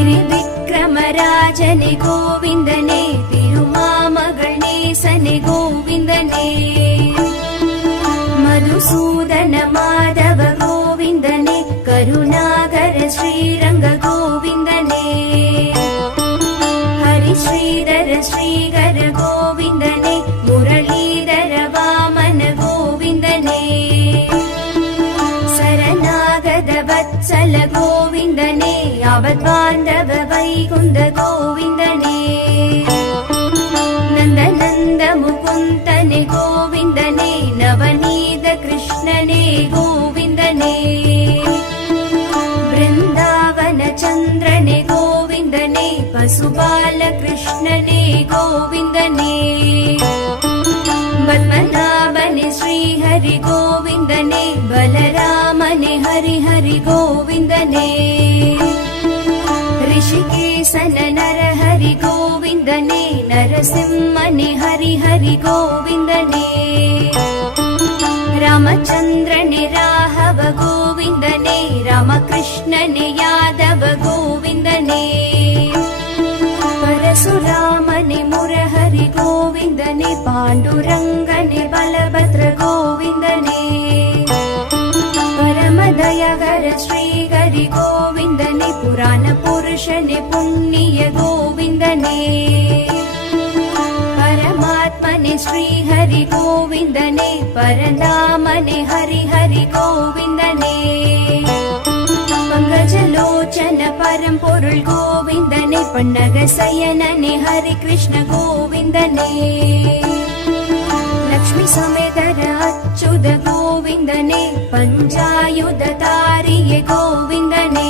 திரிவிக்ரமராஜனே கோவிந்தனே, திருமாமகள் நேசனே கோவிந்தனே, மதுசூதன மாதவ கோவிந்தனே, கருணாகர ஸ்ரீரங்க கோவிந்தனே, ஹரி ஸ்ரீதர ஸ்ரீகர கோவிந்தனே, முரளீதர வாமன கோவிந்தனே, சரணாகத வத்சல கோவிந்தனே, அவத்வாந்தவ வைகுந்த கோவிந்தனே, நந்த நந்த முகுந்தனே கோவிந்தனே, நவநீத கிருஷ்ணனே கோவிந்தனே, பிருந்தாவன சந்திரனே கோவிந்தனே, பசுபால கிருஷ்ணனே கோவிந்தனே, பத்மநாபனே ஸ்ரீஹரி கோவிந்தனே, பலராமனே ஹரி ஹரி கோவிந்தனே, ரிஷிகேசன நரஹரி கோவிந்தனே, நரசிம்மனே ஹரி ஹரி கோவிந்தனே, ராமச்சந்திரனே ராഘവ கோவிந்தனே, ராமகிருஷ்ணனே யாதவ கோவிந்தனே, பரசுராமனே முரஹரி கோவிந்தனே, பாண்டுரங்கனே பலபத்ர கோவிந்தனே, பரமதயகர ஸ்ரீஹரி கோவிந்தனே, புராண புருஷனே புண்ணிய கோவிந்தனே, பரமாத்மனே ஸ்ரீஹரி கோவிந்தனே, பரந்தாமனே ஹரி ஹரி கோவிந்தனே, பங்கஜலோச்சன பரம்பொருள் கோவிந்தனே, பன்னக சயனனே ஹரி கிருஷ்ண கோவிந்தனே, லக்ஷ்மி சமேதர அச்சுத கோவிந்தனே, பஞ்சாயுத தாரிய கோவிந்தனே,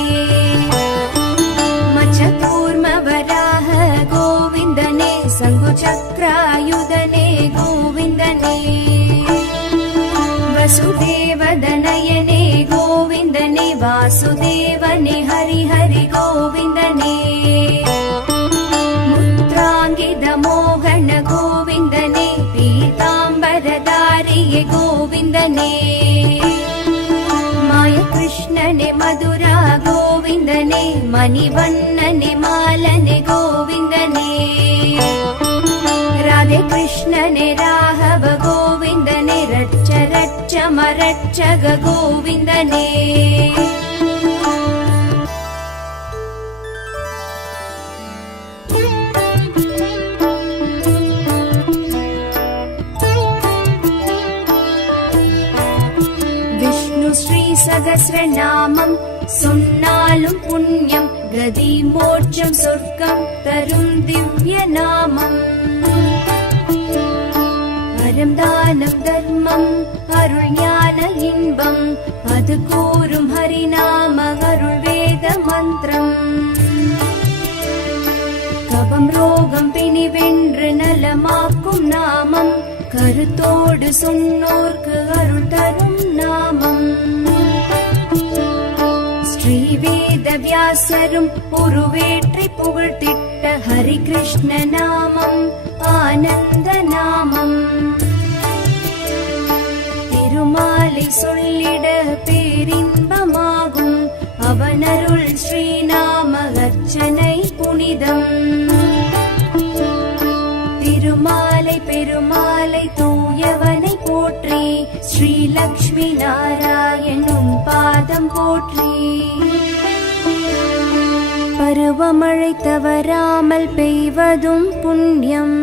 மச்சகூர்ம வராஹ கோவிந்தனே, சங்கு சக்ராயுதனே கோவிந்தனே, வசுதேவதனயனே கோவிந்தனே, வாசுதேவனே ஹரி ஹரி கோவிந்தனே, முத்ராங்கித மோகன கோவிந்தனே, பீதாம்பரதாரிய கோவிந்தனே, மாய கிருஷ்ணனே மதுரா கோவிந்தனே, மணிவண்ணனே மாலனே கோவிந்தனே, ராதே கிருஷ்ணனே ராഘവ கோவிந்தனே, ரட்ச ரட்ச மரட்சக கோவிந்தனே, விஷ்ணு ஸ்ரீ சகஸ்ரநாமம் சொன்னாலும் புண்ணியம், கதி மோட்சம் சொர்க்கம் தரும் திவ்ய நாமம், அறம் தானம் தர்மம் அருள் ஞான இன்பம், அது கூறும் ஹரிநாம அருள் வேத மந்திரம், கபம் ரோகம் பிணி வென்று நலமாக்கும் நாமம், கருத்தோடு சொன்னோர்க்கு அருள் தரும் நாமம், ஸ்ரீவேத வியாசரும் உருவேற்றி புகழ்த்திட்ட ஹரி கிருஷ்ண நாமம் ஆனந்த நாமம், திருமாலை சொல்லிட பேரின்பமாகும், அவனருள் ஸ்ரீநாம அர்ச்சனை புனிதம், திருமாலை பெருமாளை தூயவனை போற்றி, ஸ்ரீ லக்ஷ்மி நாராயணும் பாதம் போற்றி, பருவமழை தவறாமல் பெய்வதும் புண்ணியம்,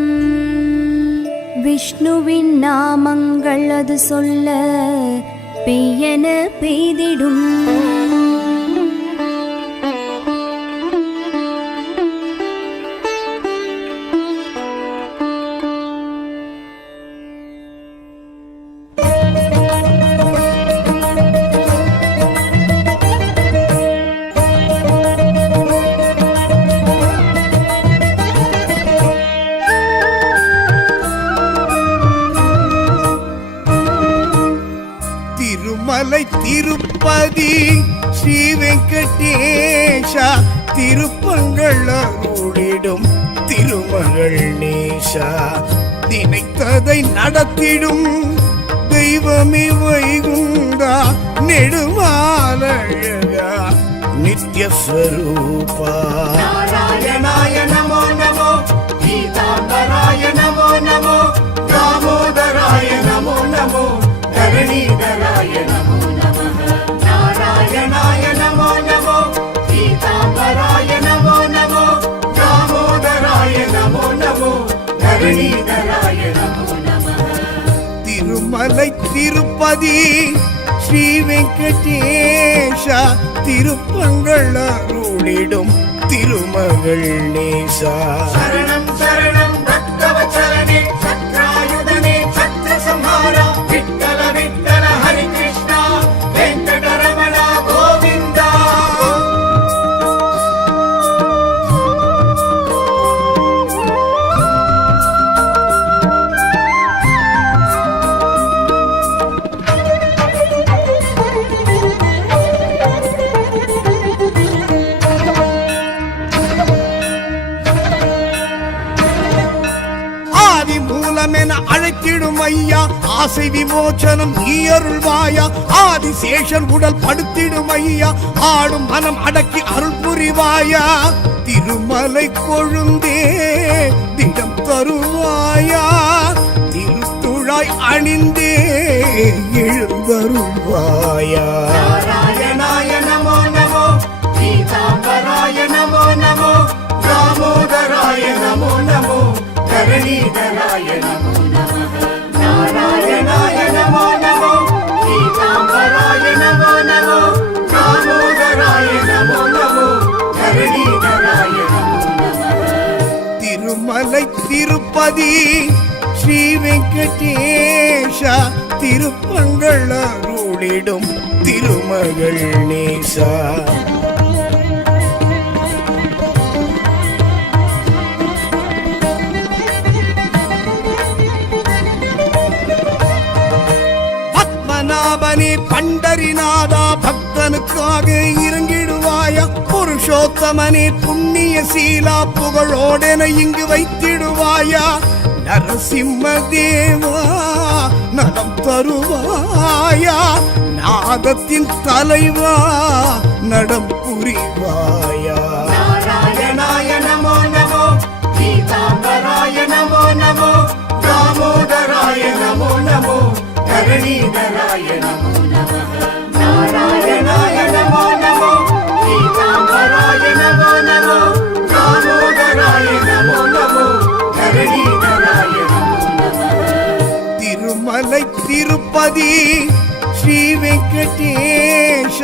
விஷ்ணுவின் நாமங்கள் அது சொல்ல பெய்யென பெய்திடும், திருப்பதி ஸ்ரீ வெங்கடேஷா, திருப்பங்கள் அருளிடும் திருமகள் நேஷா, நினைத்ததை நடத்திடும் தெய்வமே வைகுண்டா, நெடுமாலழகா नित्यस्वरूपा नारायणाय नमो नमो पीताम्बराय नमो नमो दामोदराय नमो नमो धरणीधराय नमो नमः नारायणाय नमो नमो पीताम्बराय नमो नमो दामोदराय नमो नमो धरणीधराय नमो नमः तिरुमलै तिरुपति श्री वेंकटेश तिरुपंगळ अरुळिडुम तिरुमगळ नेसा शरणं शरणं भक्तवचरणे चक्रायुधने छत्रसंहारा विठ्ठल विठ्ठल हरि कृष्ण वेंकटरमण गोविंदा மூலமென அழைத்திடும் ஐயா ஆசை விமோச்சனம் நீ அருள்வாயா ஆதிசேஷன் உடல் படுத்திடும் ஐயா ஆடும் மனம் அடக்கி அருள் புரிவாயா திருமலை கொழுந்தே திடம் தருவாயா திருத்துழாய் அணிந்தே எழுந்தருள்வாயா नारायणाय नमो नमो पीताम्बराय नमो नमो दामोदराय नमो नमो धरणीधराय नमो नमः नारायणाय नमो नमो पीताम्बराय नमो नमो दामोदराय नमो नमो धरणीधराय नमो नमः திருமலை திருப்பதி ஸ்ரீ வெங்கடேஷ திருப்பங்கள் அருளிடும் திருமகள் நேசா பத்மநாபனே பண்டரிநாதா பக்தனுக்காக இறங்கிடுவாயா புருஷோத்தமனே புண்ணிய சீலா புகழோடென இங்கு வைத்திடுவாயா நரசிம்ம தேவா நலம் தருவாயா நாதத்தின் தலைவா நடம் புரிவாயா नारायणाय नमो नमो पीताम्बराय नमो नमो दामोदराय नमो नमो धरणीधराय नमो नमः नारायणाय नमो नमो पीताम्बराय नमो नमो दामोदराय नमो नमो धरणीधराय नमो नमः திருமலை திருப்பதி ஸ்ரீ வெங்கடேஷ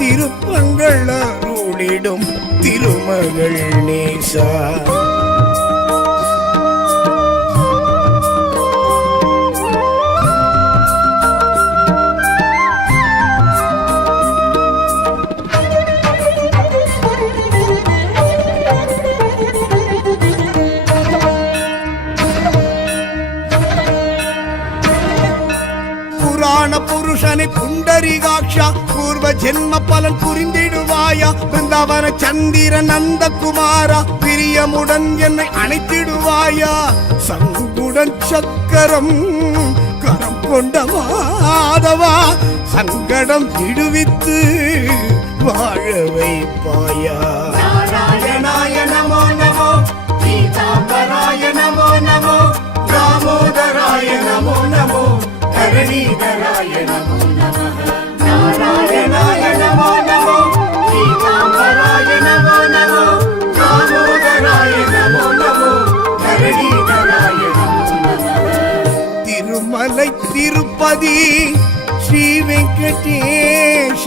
திருப்பங்கள் அருளிடும் திருமகள் நேசா புராண புருஷனை புண்டரிகாட்சா பூர்வ ஜென்ம பலன் புரிந்திடுவாயா பிருந்தாவன சந்திர நந்தகுமாரா பிரியமுடன் என்னை அணைத்திடுவாயா சங்குடன் சக்கரம் கரம் கொண்ட மாதவா சங்கடம் விடுவித்து வாழ வைப்பாயா नारायणाय नमो नमो पीताम्बराय नमो नमो दामोदराय नमो नमो धरणीधराय नमो नमः नारायणाय नमो नमो पीताम्बराय नमो नमो दामोदराय नमो नमो धरणीधराय नमो नमः திருமலை திருப்பதி ஸ்ரீ வெங்கடேஷ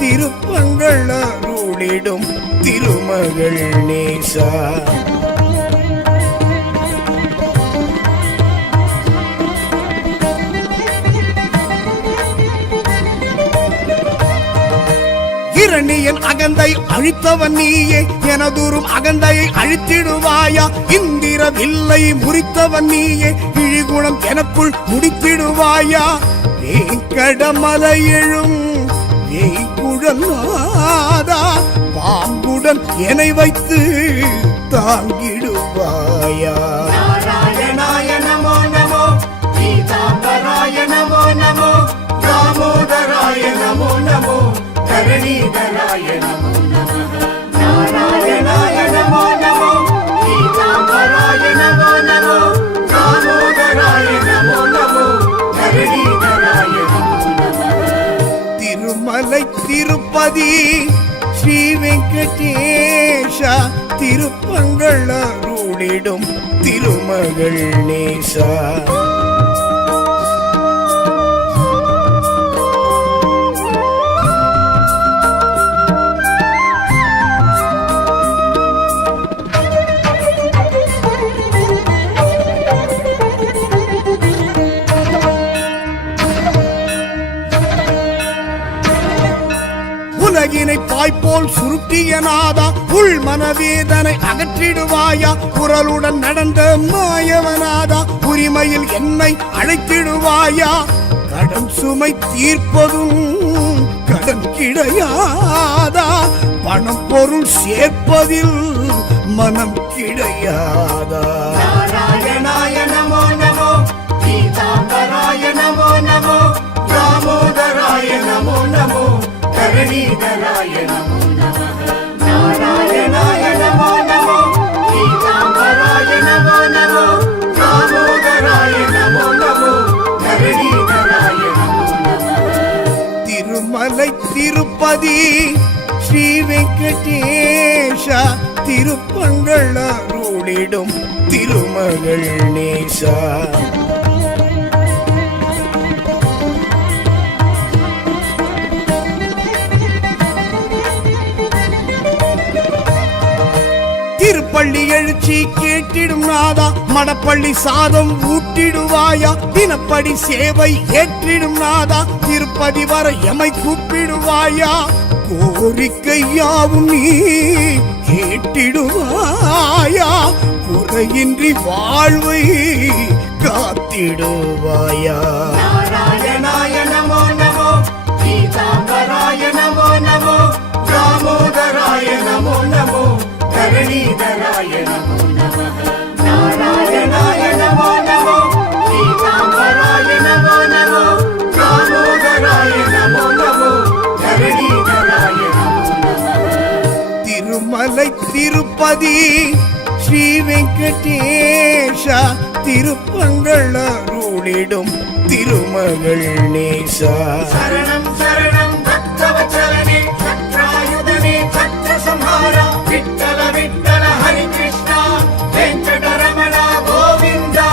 திருப்பங்கள் அருளிடும் திருமகள் நேசா இரணியன் அகந்தை அழித்தவன் நீயே எனதுரும் அகந்தையை அழித்திடுவாயா இந்திர வில்லை முறித்தவன் நீயே இழிகுணம் எனக்குள் முடித்திடுவாயா வேங்கடமலை எழும் வேய்குழலாதா பாம்புடன் என்னை வைத்து தாங்கிடுவாயா नारायणाय नमो नमो पीताम्बराय नमो नमो दामोदराय नमो नमो धरणीधराय नमो திருப்பதி ஸ்ரீ வெங்கடேஷ திருப்பங்கள் அருளிடும் திருமகள் நேசா. உலகினை பாய்போல் சுருட்டிய நாதா, உள் மனவேதனை அகற்றிடுவாயா. குரலுடன் நடந்த மாயவனாதா, உரிமையில் என்னை அழைத்திடுவாயா. கடன் சுமை தீர்ப்பதும் கடன் கிடையாதா, பணம் பொருள் சேர்ப்பதில் மனம் கிடையாதா. நாராயணாய நமோ நமோ, பீதாம்பராய நமோ நமோ, தாமோதராய நமோ நமோ, கருணீதராய நமோ நமः. நாராயணாய நமோ நமோ, பீதாம்பராய நமோ நமோ, தாமோதராய நமோ நமோ, கருணீதராய நமோ நமः. திருமலை திருப்பதி ஸ்ரீ வெங்கடேஷ திருப்பங்கள் அருளிடும் திருமகள் நேசா. திருப்பள்ளி எழுச்சி கேட்டிடும் நாதா, மடப்பள்ளி சாதம் ஊட்டிடுவாயா. தினப்படி சேவை ஏற்றிடும் நாதா, திருப்பதி வர எமை கூப்பிடுவாயா. கோரிக்கை யாவும் நீ கேட்டிடுவாயா, குறையின்றி வாழ்வை காத்திடுவாயா. நாராயணாய நமோ நமோ, பீதாம்பராய நமோ நமோ, தாமோதராய நமோ நமோ, கருணீதராய நமோ நமः. நாராயணாய நமோ நமோ, பீதாம்பராய நமோ நமோ, தாமோதராய நமோ நமோ, கருணீதராய நமோ நமः. திருமலை திருப்பதி ஸ்ரீ வெங்கடேஷ திருப்பங்கள் அருளிடும் திருமகள் நேசா. சரணம் சரணம் பக்தவத்சலனே, சத்ராயுதனே, சத்ரசம்ஹாரா, விட்டல விட்டல ஹரி கிருஷ்ணா, வெங்கடரமண கோவிந்தா.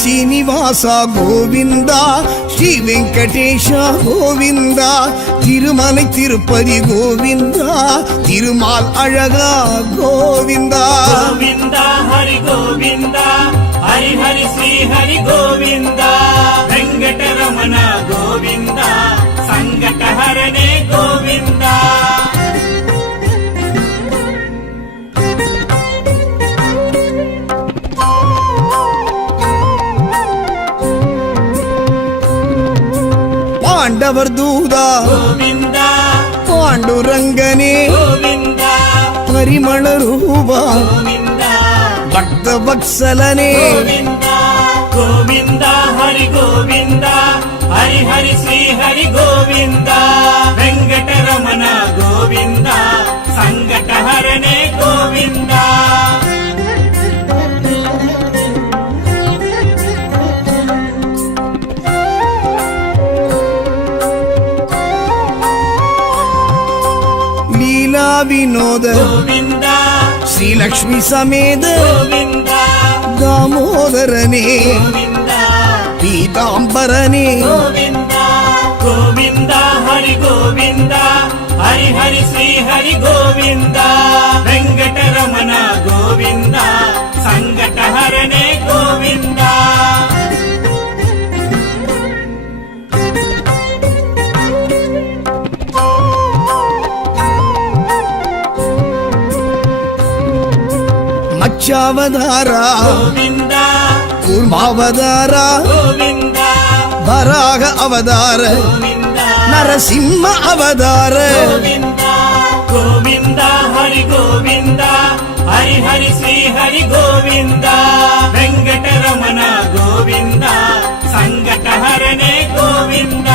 శ్రీనివాస గోవింద, శ్రీ వెంకటేశ గోవింద, తిరుమலை తిరుపతి గోవింద, తిరుమాల్ అழகா గోవింద. గోవింద హరి గోవింద, హరి హరి శ్రీ హరి గోవింద, వెంకటరమణ గోవింద, సంకట హరణే గోవింద. పాండవర్ దూదా గోవింద, పాండురంగనే గోవింద, పరిమళ రూపా గోవింద, భక్త వత్సలనే. గోవింద గోవింద హరి గోవింద, హరి హరి శ్రీ హరి గోవింద, వెంకటరమణ గోవింద, సంకట హరణే గోవింద. లీలా వినోద గోవింద, శ్రీలక్ష్మి సమేత గోవింద, దామోదరనే గోవింద, పీతాంబరనే. గోవింద గోవింద హరి గోవింద, హరి హరి శ్రీ హరి గోవింద, వెంకటరమణ గోవింద, సంకట హరణే గోవింద. మత్స్యావతార గోవింద, కూర్మావతార గోవింద, వరాహ అవతార గోవింద, నరసింహ అవతార. గోవింద గోవింద హరి గోవింద, ಹರಿ ಹರಿ ಶ್ರೀ ಹರಿ ಗೋವಿಂದ ವೆಂಕಟರಮಣ ಗೋವಿಂದ ಸಂಕಟಹರನೇ ಗೋವಿಂದ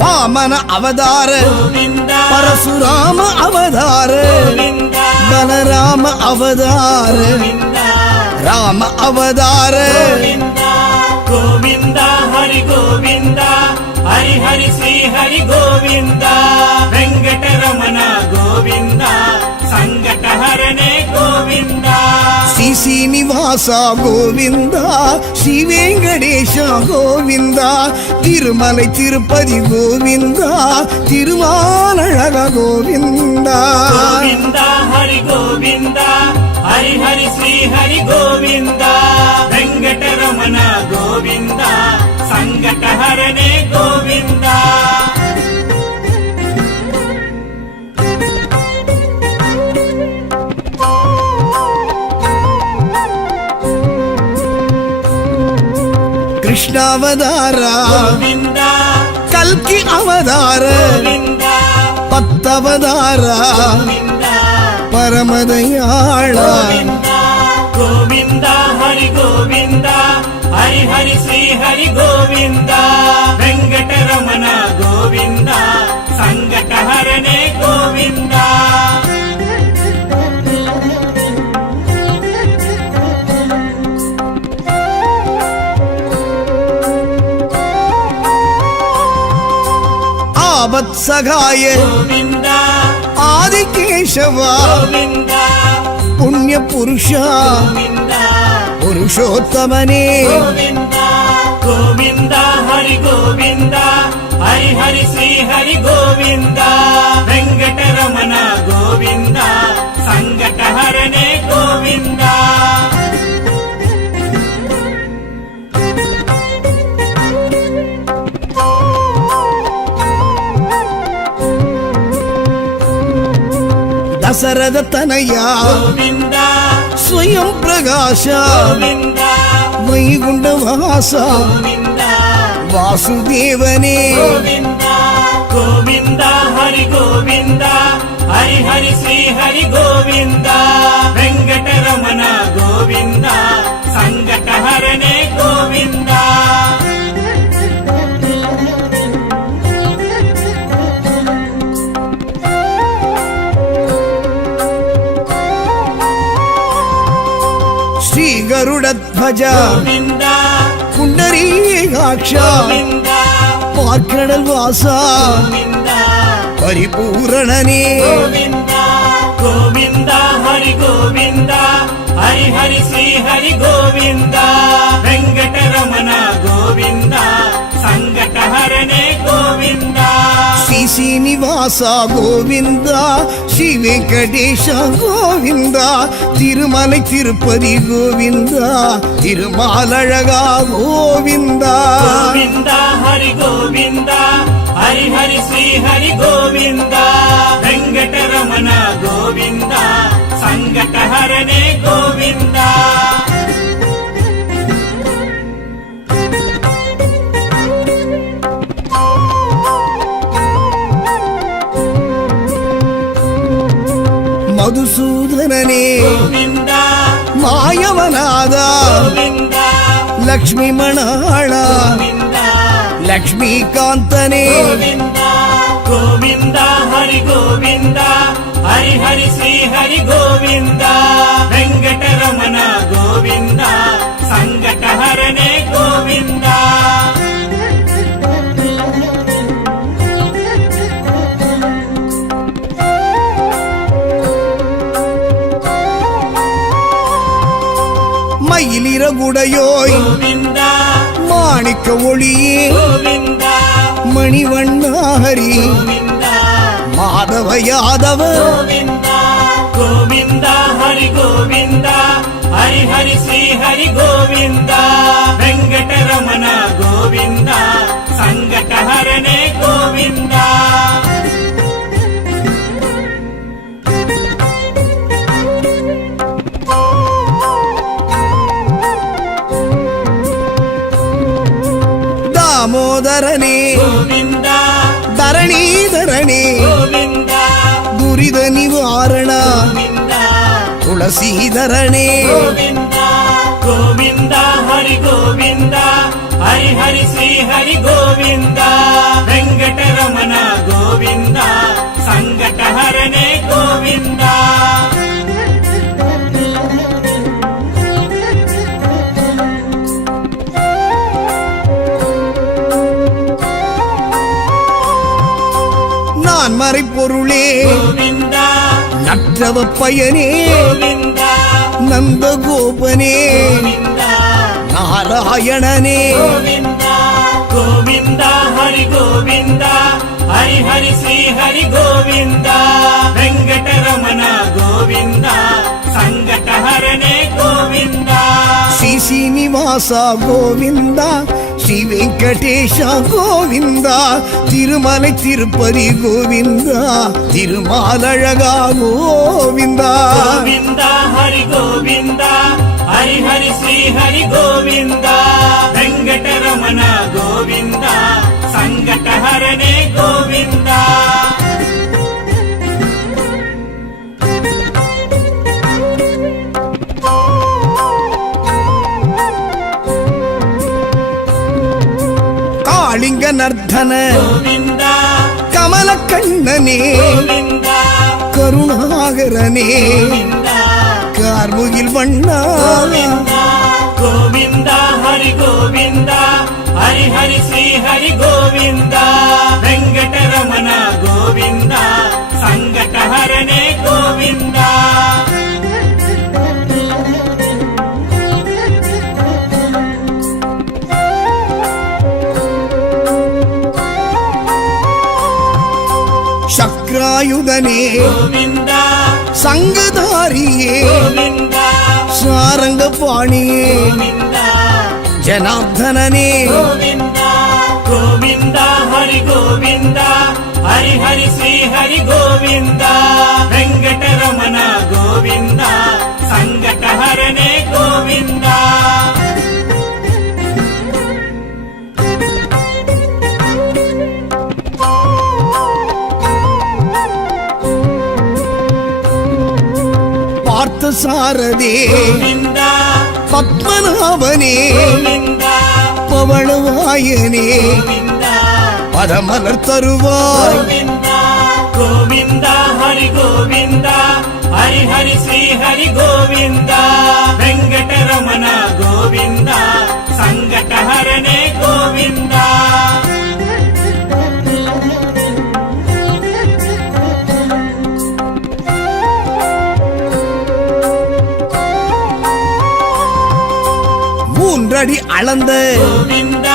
ವಾಮನ ಅವತಾರ ಗೋವಿಂದ ಪರಶುರಾಮ ಅವತಾರ ಗೋವಿಂದ ಬಲರಾಮ ಅವತಾರ ಗೋವಿಂದ ರಾಮ ಅವತಾರ ಗೋವಿಂದ ಗೋವಿಂದ ಹರಿ ಗೋವಿಂದ ಹರಿ ಹರಿ ಶ್ರೀ ಹರಿ ಗೋವಿಂದ ವೆಂಕಟರಮಣ ಗೋವಿಂದ ಸಂಕಟಹರನೇ ಗೋವಿಂದ ಶ್ರೀ ಶ್ರೀನಿವಾಸ ಗೋವಿಂದ ಶ್ರೀ ವೆಂಕಟೇಶ ಗೋವಿಂದ ತಿರುಮಲೈ ತಿರುಪತಿ ಗೋವಿಂದ ತಿರುಮಾಲழக ಗೋವಿಂದ ಗೋವಿಂದ ಹರಿ ಗೋವಿಂದ ಹರಿ ಹರಿ ಶ್ರೀ ಹರಿ ಗೋವಿಂದ ವೆಂಕಟರಮಣ ಗೋವಿಂದ ಸಂಕಟಹರನೇ ಗೋವಿಂದ ಕೃಷ್ಣಾವತಾರ ಗೋವಿಂದ ಕಲ್ಕಿ ಅವತಾರ ಗೋವಿಂದ ಪತ್ತವತಾರ ಗೋವಿಂದ ಪರಮದಯಾಳ ಗೋವಿಂದ ಗೋವಿಂದ ಹರಿ ಗೋವಿಂದ ಹರಿ ಹರಿ ಶ್ರೀ ಹರಿ ಗೋವಿಂದ ವೆಂಕಟರಮಣ ಗೋವಿಂದ ಸಂಕಟಹರನೇ ಗೋವಿಂದ ಆವತ್ಸಗಾಯ ಗೋವಿಂದ ಆದಿಕೇಶವ ಗೋವಿಂದ ಪುಣ್ಯ ಪುರುಷ ಗೋವಿಂದ ಪುರುಷೋತ್ತಮನೇ ಗೋವಿಂದ ಗೋವಿಂದ ಹರಿ ಗೋವಿಂದ ಹರಿ ಹರಿ ಶ್ರೀ ಹರಿ ಗೋವಿಂದ ವೆಂಕಟರಮಣ ಗೋವಿಂದ ಸಂಕಟಹರನೇ ಗೋವಿಂದ ದಸರದ ತನಯ ಗೋವಿಂದ ಸ್ವಯಂ ಪ್ರಕಾಶ ಗೋವಿಂದ ವೈಗುಂಡವಾಸ ಗೋವಿಂದ ವಾಸುದೇವನೇ ಗೋವಿಂದ ಗೋವಿಂದ ಹರಿ ಗೋವಿಂದ ಹರಿ ಹರಿ ಶ್ರೀ ಹರಿ ಗೋವಿಂದ ವೆಂಕಟರಮಣ ಗೋವಿಂದ ಸಂಕಟಹರನೇ ಗೋವಿಂದ ಶ್ರೀ ಗರುಡಧ್ವಜ ಗೋವಿಂದ ಪುಂಡರೀಕಾಕ್ಷ ಗೋವಿಂದ ಪಾರ್ಕಡಲ್ ವಾಸ ಗೋವಿಂದ ಪರಿಪೂರಣನೇ ಗೋವಿಂದ ಗೋವಿಂದ ಹರಿ ಗೋವಿಂದ ಹರಿ ಹರಿ ಶ್ರೀ ಹರಿ ಗೋವಿಂದ ವೆಂಕಟರಮಣ ಗೋವಿಂದ ಸಂಕಟಹರನೇ ಗೋವಿಂದ ಶ್ರೀ ಶ್ರೀನಿವಾಸ ಗೋವಿಂದ ಶ್ರೀ ವೆಂಕಟೇಶ ಗೋವಿಂದ ತಿರುಮಲೈ ತಿರುಪತಿ ಗೋವಿಂದ ತಿರುಮಾಲழக ಗೋವಿಂದ ಗೋವಿಂದ ಹರಿ ಗೋವಿಂದ ಹರಿ ಹರಿ ಶ್ರೀ ಹರಿ ಗೋವಿಂದ ವೆಂಕಟರಮಣ ಗೋವಿಂದ ಸಂಕಟಹರನೇ ಗೋವಿಂದ ಮಧುಸೂದನನೇ ಗೋವಿಂದ ಮಾಯವನಾದ ಗೋವಿಂದ ಲಕ್ಷ್ಮೀ ಮಣಾಳ ಗೋವಿಂದ ಲಕ್ಷ್ಮೀಕಾಂತನೇ ಗೋವಿಂದ ಗೋವಿಂದ ಹರಿ ಗೋವಿಂದ ಹರಿ ಹರಿ ಶ್ರೀ ಹರಿ ಗೋವಿಂದ ವೆಂಕಟರಮಣ ಗೋವಿಂದ ಸಂಕಟಹರನೇ ಗೋವಿಂದ மயிலிற குடையோய் ಗೋವಿಂದ மாணிக்க ஒளியே ಗೋವಿಂದ மணிவண்ணாஹரி ಗೋವಿಂದ மாதவ யாதவ ಗೋವಿಂದ ಗೋವಿಂದ ಹರಿ ಗೋವಿಂದ ಹರಿ ಹರಿ ಶ್ರೀ ಹರಿ ಗೋವಿಂದ ವೆಂಕಟರಮಣ ಗೋವಿಂದ ಸಂಕಟಹರನೇ ಗೋವಿಂದ ಗಂಗಾಧರನೇ ಗೋವಿಂದ ಧರಣೀಧರನೇ ಗೋವಿಂದ ದುರಿದ ನಿವಾರಣ ಗೋವಿಂದ ತುಳಸೀಧರನೇ ಗೋವಿಂದ ಗೋವಿಂದ ಹರಿ ಗೋವಿಂದ ಹರಿ ಹರಿ ಶ್ರೀ ಹರಿ ಗೋವಿಂದ ವೆಂಕಟರಮಣ ಗೋವಿಂದ ಸಂಕಟಹರನೇ ಗೋವಿಂದ நான் மறைப்பொருளே ಗೋವಿಂದ நற்றவ பயனே ಗೋವಿಂದ நந்தகோபனே ಗೋವಿಂದ நாராயணனே ಗೋವಿಂದ ಗೋವಿಂದ ಹರಿ ಗೋವಿಂದ ಹರಿ ಹರಿ ಶ್ರೀ ಹರಿ ಗೋವಿಂದ ವೆಂಕಟರಮಣ ಗೋವಿಂದ ಸಂಕಟಹರನೇ ಗೋವಿಂದ ಶ್ರೀ ಶ್ರೀನಿವಾಸ ಗೋವಿಂದ ಶ್ರೀ ವೆಂಕಟೇಶ ಗೋವಿಂದ ತಿರುಮலை ತಿರುಪತಿ ಗೋವಿಂದ ತಿರುಮಾಲழகா ಗೋವಿಂದ ಗೋವಿಂದ ಹರಿ ಗೋವಿಂದ ಹರಿ ಹರಿ ಶ್ರೀ ಹರಿ ಗೋವಿಂದ ವೆಂಕಟರಮಣ ಗೋವಿಂದ ಸಂಕಟಹರನೇ ಗೋವಿಂದ ಕಾಳಿಂಗ ನರ್ಧನ ಗೋವಿಂದ ಕಮಲ ಕಣ್ಣನೇ ಗೋವಿಂದ ಕರುಣಾಗರನೇ ಗೋವಿಂದ ಕಾರ್ಮುಗಿಲ್ ಬಣ್ಣ ಗೋವಿಂದ ಗೋವಿಂದ ಹರಿ ಗೋವಿಂದ ಹರಿ ಹರಿ ಶ್ರೀ ಹರಿ ಗೋವಿಂದ ವೆಂಕಟರಮಣ ಗೋವಿಂದ ಸಂಕಟಹರನೇ ಗೋವಿಂದ ಶಕ್ರಾಯುಧನೇ ಗೋವಿಂದ ಸಂಗಧಾರಿಯೇ ಗೋವಿಂದ ಸಾರಂಗ ಪಾಣಿಯೇ ಗೋವಿಂದ ಜನಾರ್ದನನೇ ಗೋವಿಂದ ಗೋವಿಂದ ಹರಿ ಗೋವಿಂದ ಹರಿ ಹರಿ ಶ್ರೀ ಹರಿ ಗೋವಿಂದ ವೆಂಕಟರಮಣ ಗೋವಿಂದ ಸಂಕಟಹರನೇ ಗೋವಿಂದ பார்த்த சாரதே ಗೋವಿಂದ பத்மநாபனே ಗೋವಿಂದ பவளவாயனே ಗೋವಿಂದ பதமலர் தருவாய் ಗೋವಿಂದ ಗೋವಿಂದ ಹರಿ ಗೋವಿಂದ ಹರಿ ಹರಿ ಶ್ರೀ ಹರಿ ಗೋವಿಂದ ವೆಂಕಟರಮಣ ಗೋವಿಂದ ಸಂಕಟಹರನೇ ಗೋವಿಂದ மூன்றடி அளந்த ಗೋವಿಂದ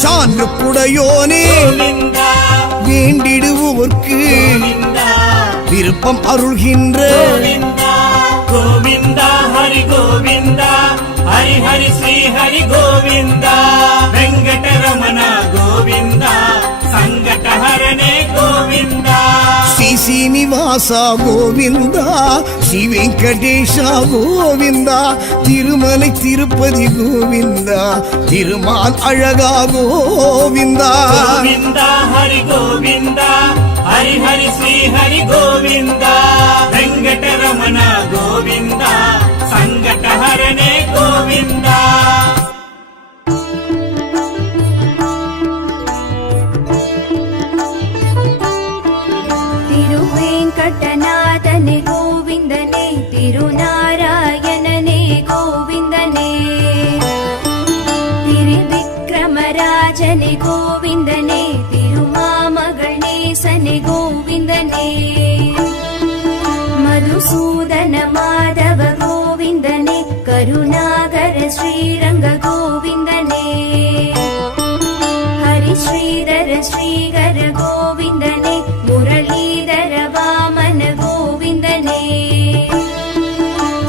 சான்று குடையோனே ಗೋವಿಂದ வேண்டிடுவோர்க்கு ಗೋವಿಂದ விருப்பம் அருள்கின்ற ಗೋವಿಂದ ಗೋವಿಂದ ಹರಿ ಗೋವಿಂದ ಹರಿ ಹರಿ ಶ್ರೀ ಹರಿ ಗೋವಿಂದ ವೆಂಕಟರಮಣ ಗೋವಿಂದ ಸಂಕಟಹರನೇ ಗೋವಿಂದ ಶ್ರೀ ಶ್ರೀನಿವಾಸ ಗೋವಿಂದ ಶ್ರೀ ವೆಂಕಟೇಶ ಗೋವಿಂದ ತಿರುಮலை ತಿರುಪತಿ ಗೋವಿಂದ ತಿರುಮಾಲ್ ಅழகா ಗೋವಿಂದ ಗೋವಿಂದ ಹರಿ ಗೋವಿಂದ ಹರಿ ಹರಿ ಶ್ರೀ ಹರಿ ಗೋವಿಂದ ವೆಂಕಟರಮಣ ಗೋವಿಂದ ಸಂಕಟಹರನೇ ಗೋವಿಂದ ತಿರುವೆಂಕಟನಾಥನೇ ಗೋವಿಂದನೇ ತಿರುನಾರಾಯಣನೇ ಗೋವಿಂದನೇ ತಿರುವಿಕ್ರಮರಾಜನೇ ಗೋವಿಂದನೇ ತಿರುಮಾಮಗಳೇಸನೇ ಗೋವಿಂದನೇ ಮಧುಸೂದನ ಮಾಧವ ಗೋವಿಂದನೇ ಕರುಣಾಕರ ಶ್ರೀರಂಗ ಗೋವಿಂದನೇ ಹರಿಶ್ರೀಧರ ಶ್ರೀಗರ ಗೋವಿಂದನೇ ಮುರಳೀಧರ ವಾಮನ ಗೋವಿಂದನೇ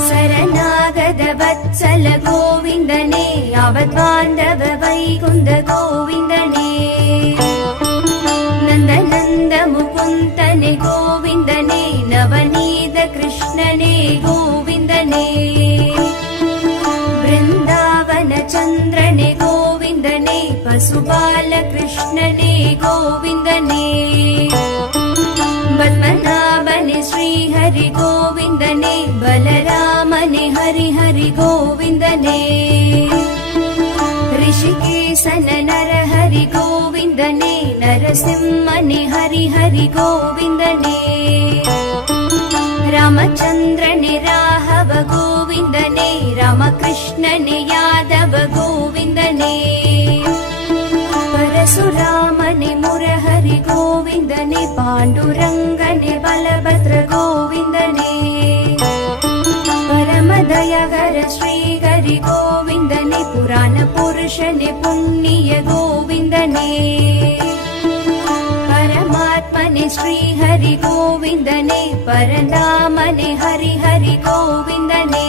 ಶರಣಾಗತ ವತ್ಸಲ ಗೋವಿಂದನೇ ಅವದ್ವಾಂಧವ ವೈಕುಂಠ ಗೋವಿಂದನೇ ನಂದನಂದ ಮುಕುಂದನೇ ಗೋವಿಂದನೇ ನವನೀತ ಕೃಷ್ಣನೇ ಗೋವಿಂದನೇ ಬೃಂದಾವನ ಚಂದ್ರನೇ ಗೋವಿಂದನೇ ಪಶುಪಾಲ ಕೃಷ್ಣ ಗೋವಿಂದನೇ ಪದ್ಮನಾಭನೆ ಶ್ರೀ ಹರಿ ಗೋವಿಂದನೇ ಬಲರಾಮನೆ ಹರಿ ಹರಿ ಗೋವಿಂದನೇ ಋಷಿಕೇಶನ ನರ ಹರಿ ಗೋವಿಂದನೇ ನರಸಿಂಹನೆ ಹರಿ ಹರಿ ಗೋವಿಂದನೇ ರಾಮಚಂದ್ರನೆ ರಾಘವ ಗೋವಿಂದನೇ ರಾಮಕೃಷ್ಣನೆ ಯಾದವ ಗೋವಿಂದನೇ ಪರಶುರಾಮನೆ ಮುರಹರಿ ಗೋವಿಂದನೇ ಪಾಂಡುರಂಗನೆ ಬಲಭದ್ರ ಗೋವಿಂದನೇ ಪರಮದಯಗರ ಶ್ರೀ ಹರಿ ಗೋವಿಂದನೇ ಪುರಾಣ ಪುರುಷನೆ ಪುಣ್ಯ ಗೋವಿಂದನೇ ಪರಮಾತ್ಮನೆ ಶ್ರೀ ಹರಿ ಗೋವಿಂದನೇ ಪರಧಾಮನೆ ಹರಿ ಹರಿ ಗೋವಿಂದನೇ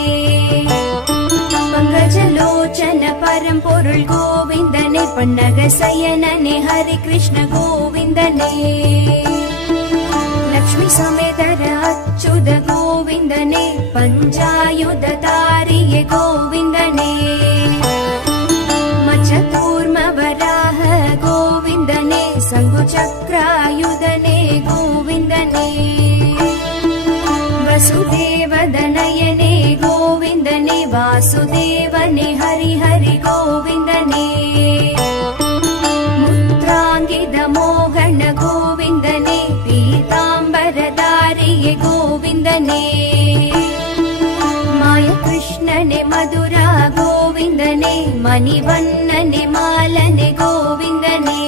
ಪಂಕಜಲೋಚನ ಪರಂಪೊರುள் ಗೋವಿಂದನೇ ಪನ್ನಗ ಸಯನನೆ ಹರಿ ಕೃಷ್ಣ ಗೋವಿಂದನೇ ಲಕ್ಷ್ಮೀ ಸಮೇತರ ಅಚ್ಯುತ ಗೋವಿಂದನೇ ಪಂಚಾಯುಧ ತಾರಿಯೇ ಗೋವಿಂದನೇ ಮಚಕೂರ್ಮ ವರಾಹ ಗೋವಿಂದನೇ ಸಂಗು ಚಕ್ರಾಯುಧನೇ ಗೋವಿಂದನೇ ವಸುದೇವದನಯನೇ ಗೋವಿಂದನೇ ವಾಸುದೇವನೇ ಹರಿ ಹರಿ ಗೋವಿಂದನೇ ಮುತ್ರಾಂಗಿದ ಮೋಹನ ಗೋವಿಂದನೇ ಪೀತಾಂಬರಧಾರಿಯೇ ಗೋವಿಂದನೇ ಮಾಯ ಕೃಷ್ಣನೆ ಮಧುರ ಗೋವಿಂದನೇ ಮಣಿವಣ್ಣನೆ ಮಾಲನೆ ಗೋವಿಂದನೇ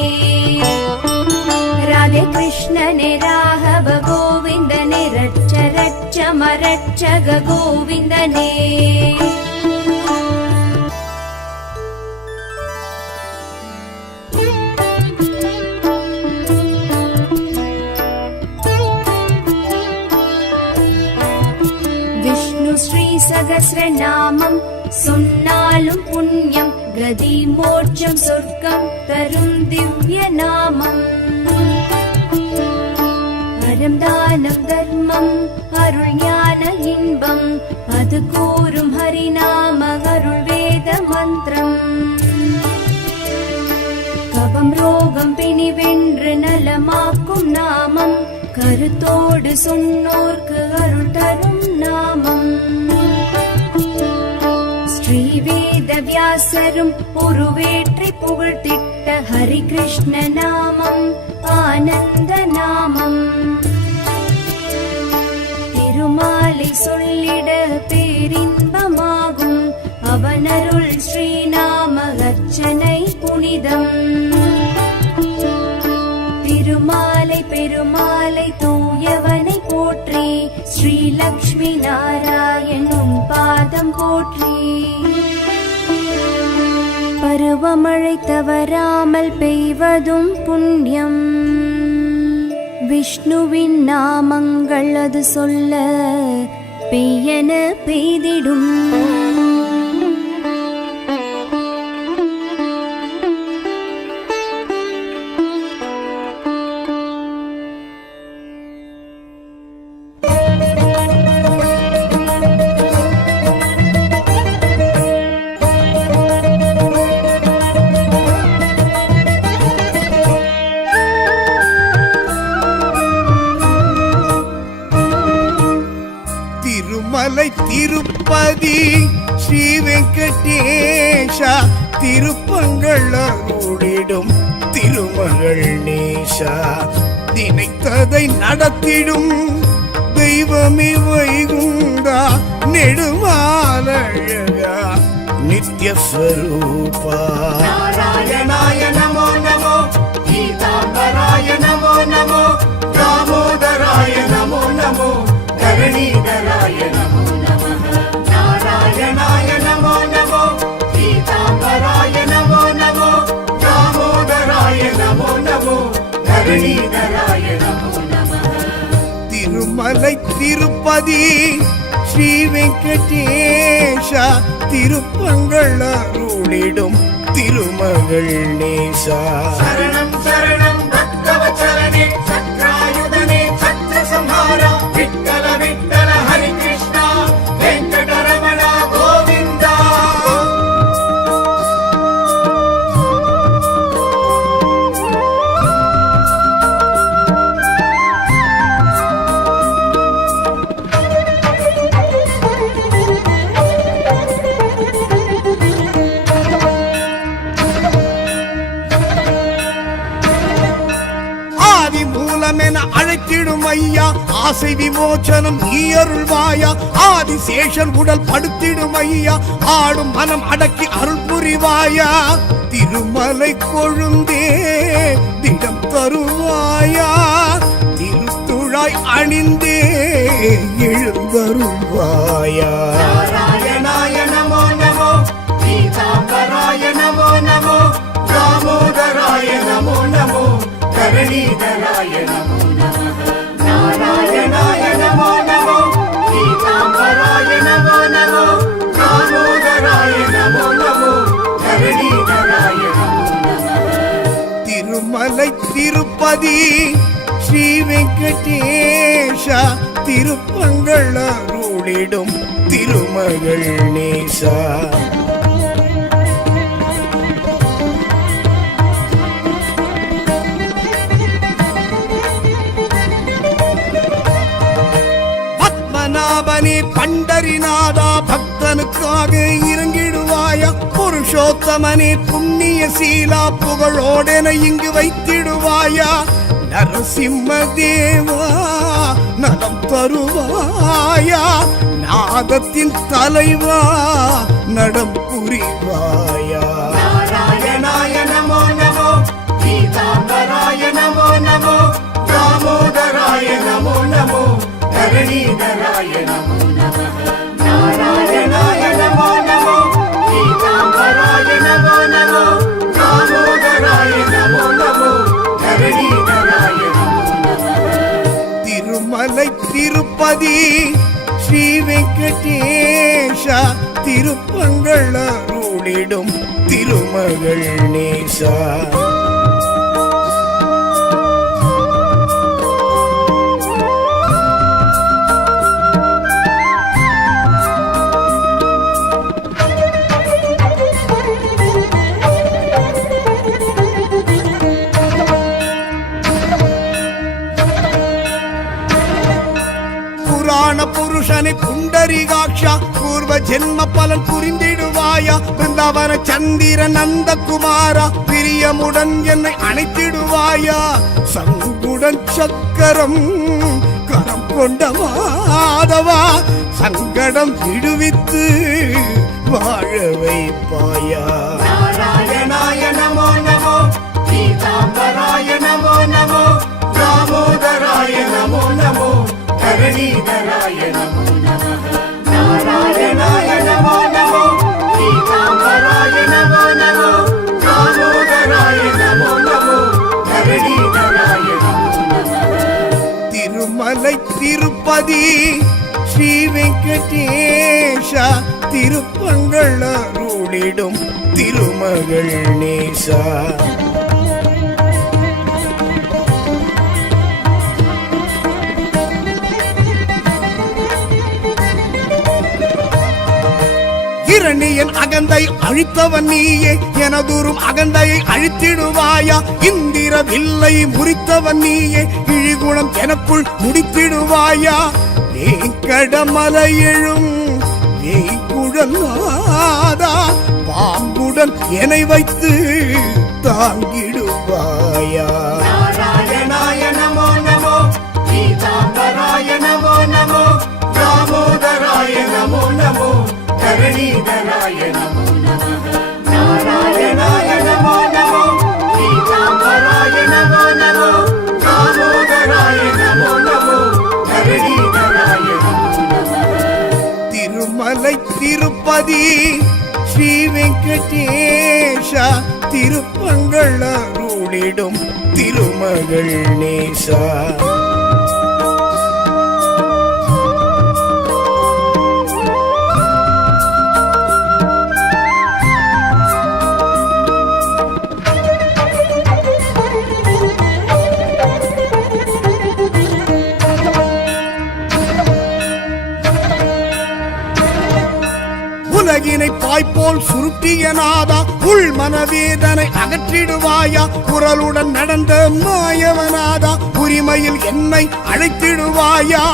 ರಾಧೆ ಕೃಷ್ಣನೆ ರಾಘವ ಗೋವಿಂದನೇ ರಚ್ಚ ರಚ್ಚ ಮರಚ್ಚಗ ಗೋವಿಂದನೇ விஷ்ணு ஸ்ரீ சகஸ்ரநாமம் சொன்னாலும் புண்ணியம் கதி மோட்சம் சொர்க்கம் தரும் திவ்ய நாமம் அறம் தானம் தர்மம் அருள் ஞான இன்பம் அது கூறும் ஹரிநாம அருள் வேத மந்திரம் கபம் ரோகம் பிணி வென்று நலமாக்கும் நாமம் கருத்தோடு சொன்னோர்க்கு அருள் தரும் நாமம் ஸ்ரீ வேத வியாசரும் உருவேற்றி புகழ்த்திட்ட ஹரி கிருஷ்ண நாமம் ஆனந்த நாமம் திருமாலை சொல்லிட பேரின்பமாகும் அவனருள் ஸ்ரீநாம அர்ச்சனை புனிதம் திருமாலை பெருமாலை தூயவனை போற்றி ஸ்ரீ லக்ஷ்மி நாராயணும் பாதம் போற்றி பருவமழை தவறாமல் பெய்வதும் புண்ணியம் விஷ்ணுவின் நாமங்கள் அது சொல்ல பெய்யன பெய்திடும் திருமலை திருப்பதி ஸ்ரீ வெங்கடேஷா திருப்பங்கள் அருளிடும் திருமகள் நேசா நினைத்ததை நடத்திடும் தெய்வமே வைகுண்டா நெடுமாலழகா நித்யஸ்வரூபா नारायणाय नमो नमो गीतांबराय नमो नमो दामोदराय नमो नमो धरणीधराय नमो नमः नारायणाय नमो नमो गीतांबराय नमो नमो दामोदराय नमो नमो धरणीधराय नमो नमः திருமலை திருப்பதி ஸ்ரீ வெங்கடேஷா திருப்பங்கள் அருளிடும் திருமகள் நேசா शरणं शरणं भक्तवत्सलने चक्रायुधने छत्रसंहारा विठ्ठल विठ्ठल हरि कृष्णा वेंकटरमण गोविन्दा அளித்திடும் ஐயா ஆசை விமோச்சனம் நீ அருள்வாயா ஆதிசேஷன் உடல் படுத்திடும் ஐயா ஆடும் மனம் அடக்கி அருள் புரிவாயா திருமலை கொழுந்தே திடம் தருவாயா திருத்துழாய் அணிந்தே எழுந்தருள்வாயா நாராயணாய நமோ நமோ பீதாம்பராய நமோ நமோ தாமோதராய நமோ நமோ தரணீதராய நமோ நமः நாராயணாய நமோ நமோ பீதாம்பராய நமோ நமோ தாமோதராய நமோ நமோ தரணீதராய நமோ நமः திருமலை திருப்பதி ஸ்ரீ வெங்கடேஷா திருப்பங்கள் அருளிடும் திருமகள் நேசா பத்மநாபனே பண்டரிநாதா பக்தனுக்காக இறங்கிடுவாயா புருஷோத்தமனே புண்ணிய சீலா புகழோடென இங்கு வைத்திடுவாயா நரசிம்ம தேவா நலம் தருவாயா நாதத்தின் தலைவா நடம் புரிவாயா நாராயணாய நமோ நமோ பீதாம்பராய நமோ நமோ தாமோதராய நமோ நமோ தரணீதராய நமோ நமः நாராயணாய நமோ நமோ பீதாம்பராய நமோ நமோ தாமோதராய நமோ நமோ தரணீதராய நமோ நமः திருமலை திருப்பதி ஸ்ரீ வெங்கடேஷா திருப்பங்கள் அருளிடும் திருமகள் நேசா புராண புருஷனை புண்டரிகாட்சா பூர்வ ஜென்ம பலன் புரிந்திடுவாயா பிருந்தாவன சந்திர நந்தகுமாரா பிரியமுடன் என்னை அணைத்திடுவாயா சங்குடன் சக்கரம் கரம் கொண்ட மாதவா சங்கடம் விடுவித்து வாழ வைப்பாயா நாராயணாய நமோ நமோ பீதாம்பராய நமோ நமோ தாமோதராய நமோ நமோ தரணீதராய நமோ நமः நாராயணாய நமோ நமோ பீதாம்பராய நமோ நமோ தாமோதராய நமோ நமோ தரணீதராய நமோ நமः திருமலை திருப்பதி ஸ்ரீ வெங்கடேஷா திருப்பங்கள் அருளிடும் திருமகள் நேசா இரணியன் அகந்தை அழித்தவன் நீயே எனதூரும் அகந்தையை அழித்திடுவாயா இந்திர வில்லை முறித்தவன் நீயே இழிகுணம் எனக்குள் முடித்திடுவாயா வேங்கடமலை எழும் வேய்குழலாதா பாம்புடன் என்னை வைத்து தாங்கிடுவாயா நாராயணாய நமோ நமோ பீதாம்பராய நமோ நமோ தாமோதராய நமோ நமோ தரணீதராய நமோ நமः நாராயணாய நமோ நமோ பீதாம்பராய நமோ நமோ தாமோதராய நமோ நமோ தரணீதராய நமோ நமः திருமலை திருப்பதி ஸ்ரீ வெங்கடேஷா திருப்பங்கள் அருளிடும் திருமகள் நேசா உலகினை பாய்போல் சுருட்டிய நாதா உள் மனவேதனை அகற்றிடுவாயா குரலுடன் நடந்த மாயவனாதா உரிமையில் என்னை அழைத்திடுவாயா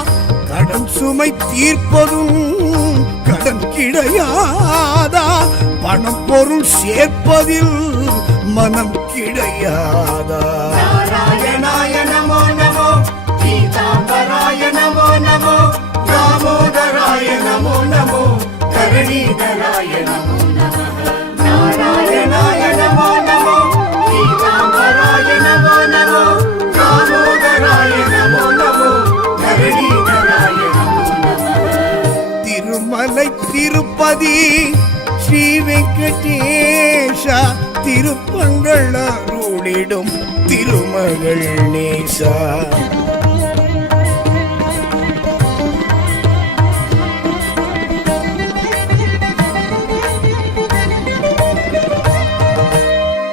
கடன் சுமை தீர்ப்பதும் கடன் கிடையாதா பணம் பொருள் சேர்ப்பதில் மனம் கிடையாதா நாராயணாய நமோ நமோ பீதா धरणीधराय नमो नमः नारायणाय नमो नमो पीताम्बराय नमो नमो दामोदराय नमो नमो धरणीधराय नमो नमः திருமலை திருப்பதி ஸ்ரீ வெங்கடேஷ திருப்பங்கள் அருளிடும் திருமகள் நேசா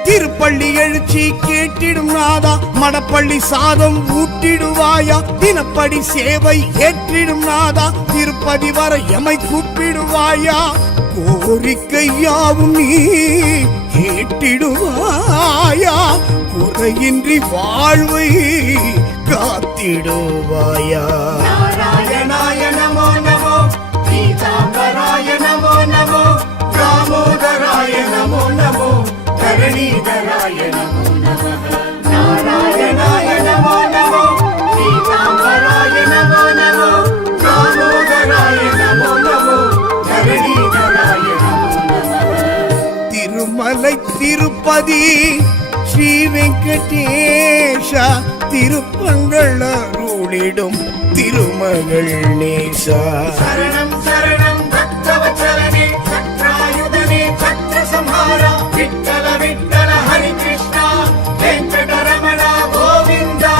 திருப்பள்ளி எழுச்சி கேட்டிடும் நாதா மடப்பள்ளி சாதம் ஊட்டிடுவாயா தினப்படி சேவை ஏற்றிடும் நாதா திருப்பதி வர எமை கூப்பிடுவாயா கோரிக்கை யாவும் நீ கேட்டிடுவாயா குறையின்றி வாழ்வை காத்திடுவாயா नारायणाय नमो नमो पीताम्बराय नमो नमो दामोदराय नमो नमो धरणीधराय नमो नमः नारायणाय नमो नमो पीताम्बराय नमो नमो दामोदराय नमो नमो धरणीधराय नमो नमः திருமலை திருப்பதி ஸ்ரீ வெங்கடேஷ திருப்பங்கள் அருளிடும் திருமகள் நேசா शरणं शरणं भक्तवत्सलने चक्रायुधने चक्रसंहारा विठ्ठल विठ्ठल हरि कृष्णा वेङ्कटरमण गोविन्दा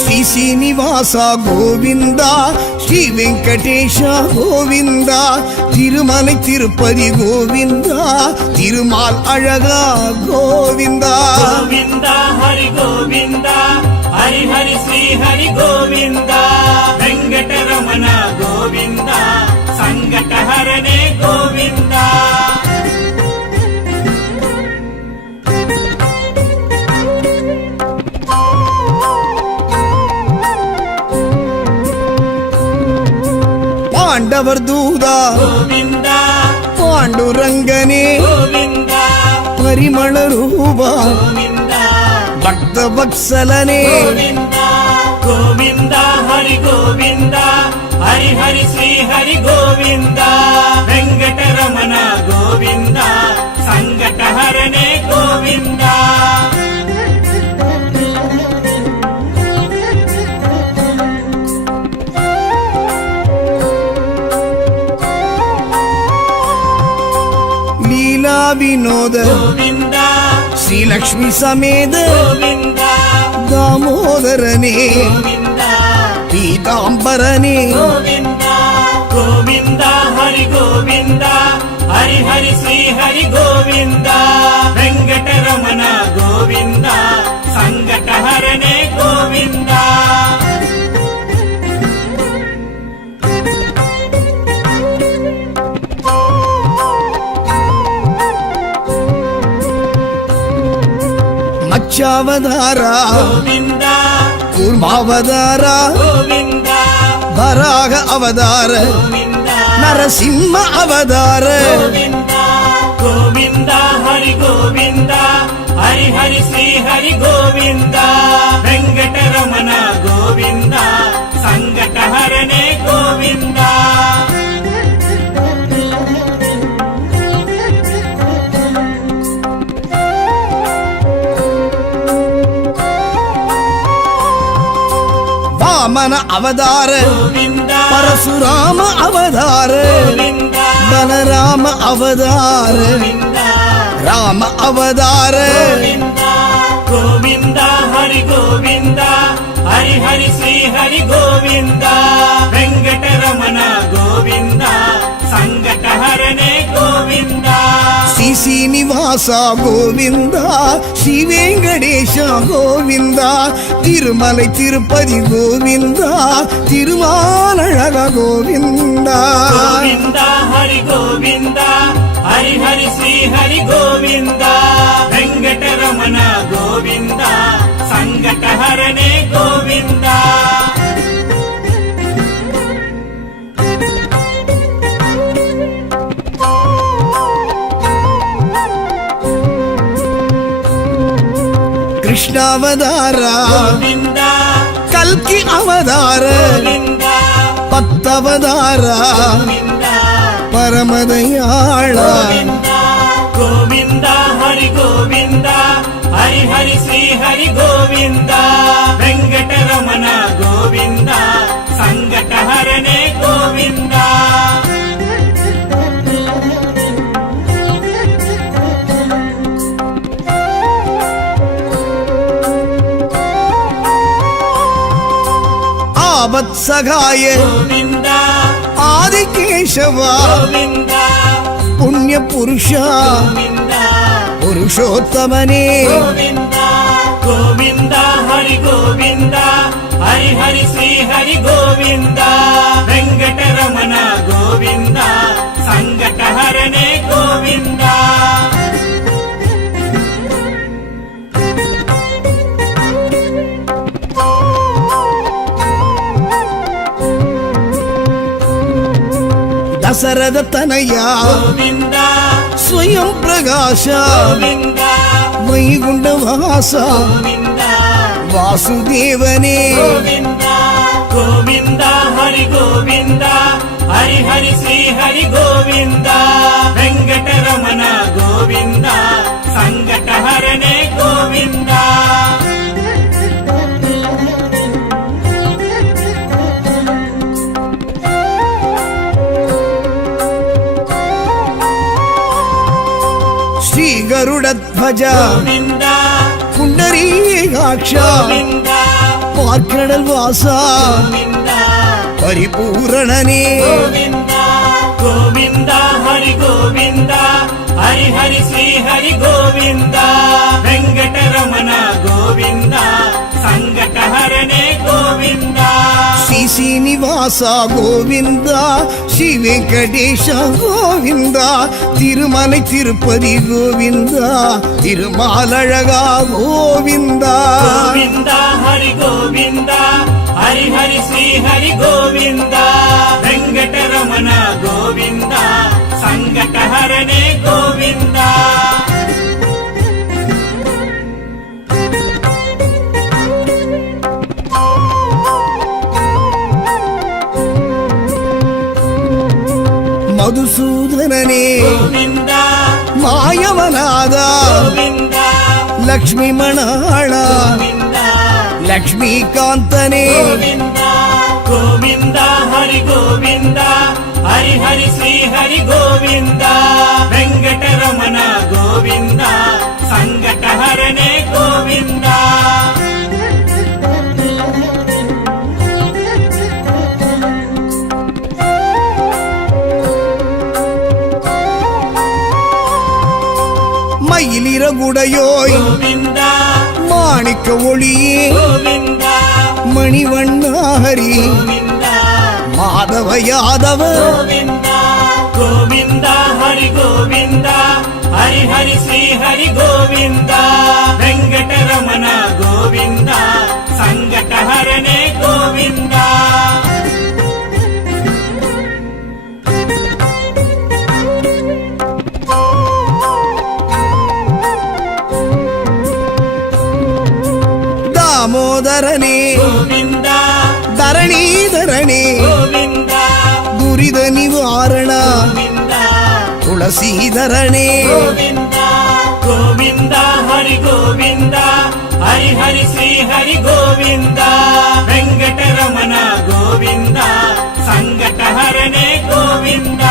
శ్రీ శ్రీనివాస గోవింద శ్రీ వెంకటేశ గోవింద திருமலை திருப்பதி கோவிந்தா திருமால் அழகா கோவிந்தா गोविन्दा हरि गोविन्दा हरि हरि श्री हरि गोविन्दा वेङ्कटरमण गोविन्दा सङ्कटहरणे गोविन्दा பாண்டவர் தூதா गोविन्दा பாண்டுரங்கனே गोविन्दा பரிமள ரூபா गोविन्दा பக்த வத்சலனே गोविन्दा गोविन्दा हरि गोविन्दा हरि हरि श्री हरि गोविन्दा वेङ्कटरमण गोविन्दा सङ्कटहरणे गोविन्दा லீலா வினோத गोविन्दा ஸ்ரீ லக்ஷ்மி சமேத गोविन्दा தாமோதரனே गोविन्दा பீதாம்பரனே गोविन्दा गोविन्दा हरि गोविन्दा हरि हरि श्री हरि गोविन्दा वेङ्कटरमण गोविन्दा सङ्कटहरणे गोविन्दा மச்சாவதாரா गोविन्दा கூர்மாவதாரா गोविन्दा வராக அவதார गोविन्दा நரசிம்ம அவதார गोविन्दा गोविन्दा हरि गोविन्दा हरि हरि श्री हरि गोविन्दा वेङ्कटरमण गोविन्दा सङ्कटहरणे गोविन्दा வாமன அவதார गोविन्दा பரசுராம அவதார गोविन्दा பலராம அவதார गोविन्दा ராம அவதார गोविन्दा गोविन्दा हरि गोविन्दा हरि हरि श्री हरि गोविन्दा वेङ्कटरमण गोविन्दा सङ्कटहरणे गोविन्दा ஸ்ரீ சீனிவாச கோவிந்தா ஸ்ரீ வெங்கடேஷ கோவிந்தா திருமலை திருப்பதி கோவிந்தா திருமாலழக கோவிந்தா गोविन्दा हरि गोविन्दा हरि हरि श्री हरि गोविन्दा वेङ्कटरमण ವೆಂಕಟರಮಣ ಗೋವಿಂದ ಸಂಕಟಹರನೇ ಗೋವಿಂದ. ಕೃಷ್ಣಾವತಾರ ಗೋವಿಂದ ಕಲ್ಕಿ ಅವತಾರ ಗೋವಿಂದ ಪತ್ತವತಾರ ಗೋವಿಂದ ಪರಮದಯಾಳ ಗೋವಿಂದ ಗೋವಿಂದ ಹರಿ ಗೋವಿಂದ ಹರಿ ಹರಿ ಶ್ರೀ ಹರಿ ಗೋವಿಂದ ವೆಂಕಟರಮಣ ಗೋವಿಂದ ಸಂಕಟಹರನೇ ಗೋವಿಂದ. ಆವತ್ಸಗಾಯ ಗೋವಿಂದ ಆದಿಕೇಶವ ಗೋವಿಂದ ಪುಣ್ಯ ಪುರುಷ ಗೋವಿಂದ ಪುರುಷೋತ್ತಮನೇ ಗೋವಿಂದ ಗೋವಿಂದ ಹರಿ ಗೋವಿಂದ ಹರಿ ಹರಿ ಶ್ರೀ ಹರಿ ಗೋವಿಂದ ವೆಂಕಟರಮಣ ಗೋವಿಂದ ಸಂಕಟಹರನೇ ಗೋವಿಂದ. ದಸರದ ತನಯ ಗೋವಿಂದ ಸ್ವಯಂ ಪ್ರಕಾಶ ಗೋವಿಂದ ಮೈಗುಂಡ ವಾಸ ಗೋವಿಂದ ವಾಸುದೇವನೇ ಗೋವಿಂದ ಗೋವಿಂದ ಹರಿ ಗೋವಿಂದ ಹರಿ ಹರಿ ಶ್ರೀ ಹರಿ ಗೋವಿಂದ ವೆಂಕಟರಮಣ ಗೋವಿಂದ ಸಂಕಟಹರನೇ ಗೋವಿಂದ. ಶ್ರೀ ಗರುಡ ಧ್ವಜ ಗೋವಿಂದ ಪುಂಡರೀಕಾಕ್ಷ ಗೋವಿಂದ ಪಾರ್ಕಡಲ್ ವಾಸ ಗೋವಿಂದ ಪರಿಪೂರಣನೇ ಗೋವಿಂದ ಗೋವಿಂದ ಹರಿ ಗೋವಿಂದ ಹರಿ ಹರಿ ಶ್ರೀ ಹರಿ ಗೋವಿಂದ ವೆಂಕಟರಮಣ ಗೋವಿಂದ ಸಂಕಟಹರನೇ ಗೋವಿಂದ. ಶ್ರೀ ಶ್ರೀನಿವಾಸ ಗೋವಿಂದ ಶ್ರೀ ವೆಂಕಟೇಶ ಗೋವಿಂದ ತಿರುಮலை ತಿರುಪತಿ ಗೋವಿಂದ ತಿರುಮಾಲழகா ಗೋವಿಂದ ಗೋವಿಂದ ಹರಿ ಗೋವಿಂದ ಹರಿ ಹರಿ ಶ್ರೀ ಹರಿ ಗೋವಿಂದ ವೆಂಕಟರಮಣ ಗೋವಿಂದ ಸಂಕಟಹರನೇ ಗೋವಿಂದ. ಮಧುಸೂದನನೇ ಗೋವಿಂದ ಮಾಯವನಾದ ಗೋವಿಂದ ಲಕ್ಷ್ಮೀ ಮಣಾಳ ಗೋವಿಂದ ಲಕ್ಷ್ಮೀಕಾಂತನೇ ಗೋವಿಂದ ಗೋವಿಂದ ಹರಿ ಗೋವಿಂದ ಹರಿ ಹರಿ ಶ್ರೀ ಹರಿ ಗೋವಿಂದ ವೆಂಕಟರಮಣ ಗೋವಿಂದ ಸಂಕಟಹರನೇ ಗೋವಿಂದ. மயிலிறகுடையோய் ಗೋವಿಂದ மாணிக்க ஒளியே ಗೋವಿಂದ மணிவண்ணாஹரி ಗೋವಿಂದ மாதவ யாதவ ಗೋವಿಂದ ಗೋವಿಂದ ಹರಿ ಗೋವಿಂದ ಹರಿ ಹರಿ ಶ್ರೀ ಹರಿ ಗೋವಿಂದ ವೆಂಕಟರಮಣ ಗೋವಿಂದ ಸಂಕಟಹರನೇ ಗೋವಿಂದ. தாமோதரனே ಗೋವಿಂದ ಧರಣೀಧರಣೇ ಗೋವಿಂದ ದುರಿದ ನಿವಾರಣ ಗೋವಿಂದ ತುಳಸೀಧರಣೇ ಗೋವಿಂದ ಗೋವಿಂದ ಹರಿ ಗೋವಿಂದ ಹರಿ ಹರಿ ಶ್ರೀ ಹರಿ ಗೋವಿಂದ ವೆಂಕಟರಮಣ ಗೋವಿಂದ ಸಂಕಟಹರನೇ ಗೋವಿಂದ.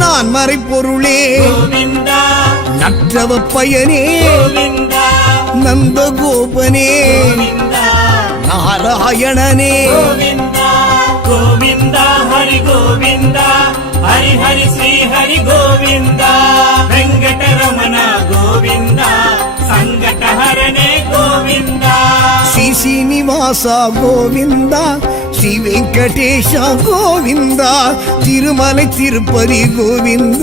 நான் மறைப்பொருளே ಗೋವಿಂದ நற்றவ பயனே ಗೋವಿಂದ நந்தகோபனே ಗೋವಿಂದ நாராயணனே ಗೋವಿಂದ ಗೋವಿಂದ ಹರಿ ಗೋವಿಂದ ಹರಿ ಹರಿ ಶ್ರೀ ಹರಿ ಗೋವಿಂದ ವೆಂಕಟರಮಣ ಗೋವಿಂದ ಸಂಕಟಹರನೇ ಗೋವಿಂದ. ಶ್ರೀ శ్రీనివాస గోవింద శ్రీ వెంకటేశ గోవింద తిరుమలై తిరుపతి గోవింద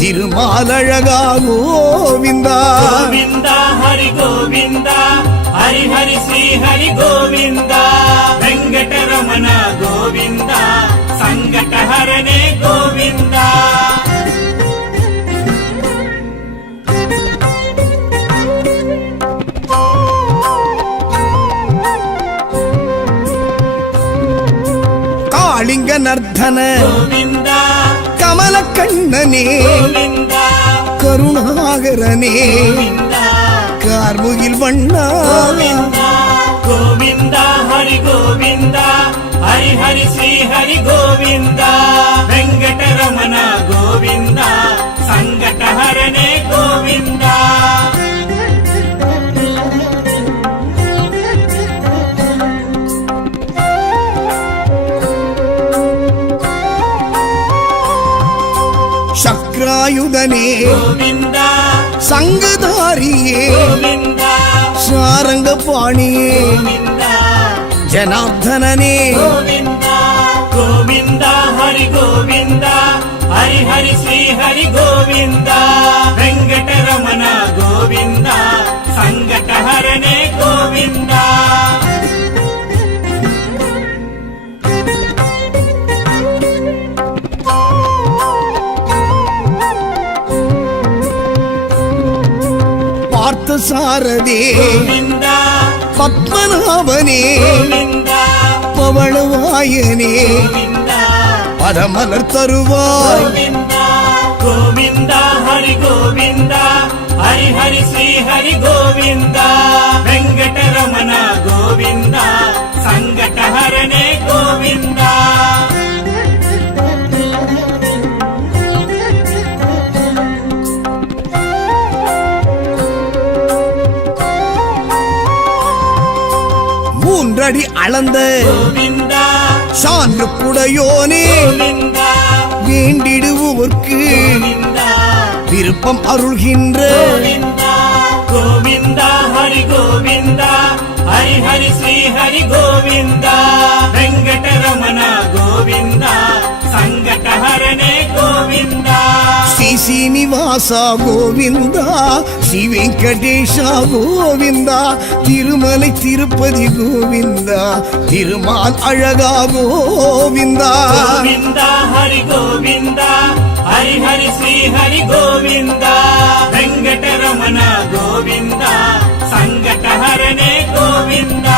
తిరుమాలழகா గోవింద గోవింద హరి గోవింద హరి హరి శ్రీ హరి గోవింద వెంకటరమణ గోవింద సంకటహరణే గోవింద காளிங்க நர்தன గోవింద கமல கண்ணனே గోవింద கருணாகரனே గోవింద கார்முகில் வண்ணா గోవింద గోవింద హరి గోవింద హరి హరి శ్రీ హరి గోవింద వెంకటరమణ గోవింద సంకటహరణే గోవింద சக்ராயுதனே గోవింద சங்கதாரியே గోవింద சாரங்க பாணியே గోవింద ஜனார்தனனே గోవింద గోవింద హరి గోవింద హరి హరి శ్రీ హరి గోవింద వెంకటరమణ గోవింద సంకటహరణే గోవింద பார்த்த சாரதே గోవింద பத்மநாபனே గోవింద பவளவாயனே గోవింద பதமலர் தருவாய் గోవింద గోవింద హరి గోవింద హరి హరి శ్రీ హరి గోవింద వెంకటరమణ గోవింద సంకటహరణే గోవింద மூன்றடி அளந்த గోవింద சான்று குடையோனே గోవింద வேண்டிடுவோர்க்கு గోవింద விருப்பம் அருள்கின்ற గోవింద గోవింద హరి గోవింద హరి హరి శ్రీ హరి గోవింద వెంకటరమణ గోవింద సంకటహరణే గోవింద ஸ்ரீ சீனிவாச கோவிந்தா ஸ்ரீ வெங்கடேஷ கோவிந்தா திருமலை திருப்பதி கோவிந்தா திருமால் அழகா கோவிந்தா గోవింద హరి గోవింద హరి హరి శ్రీ హరి గోవింద వెంకటరమణ గోవింద సంకటహరణే గోవింద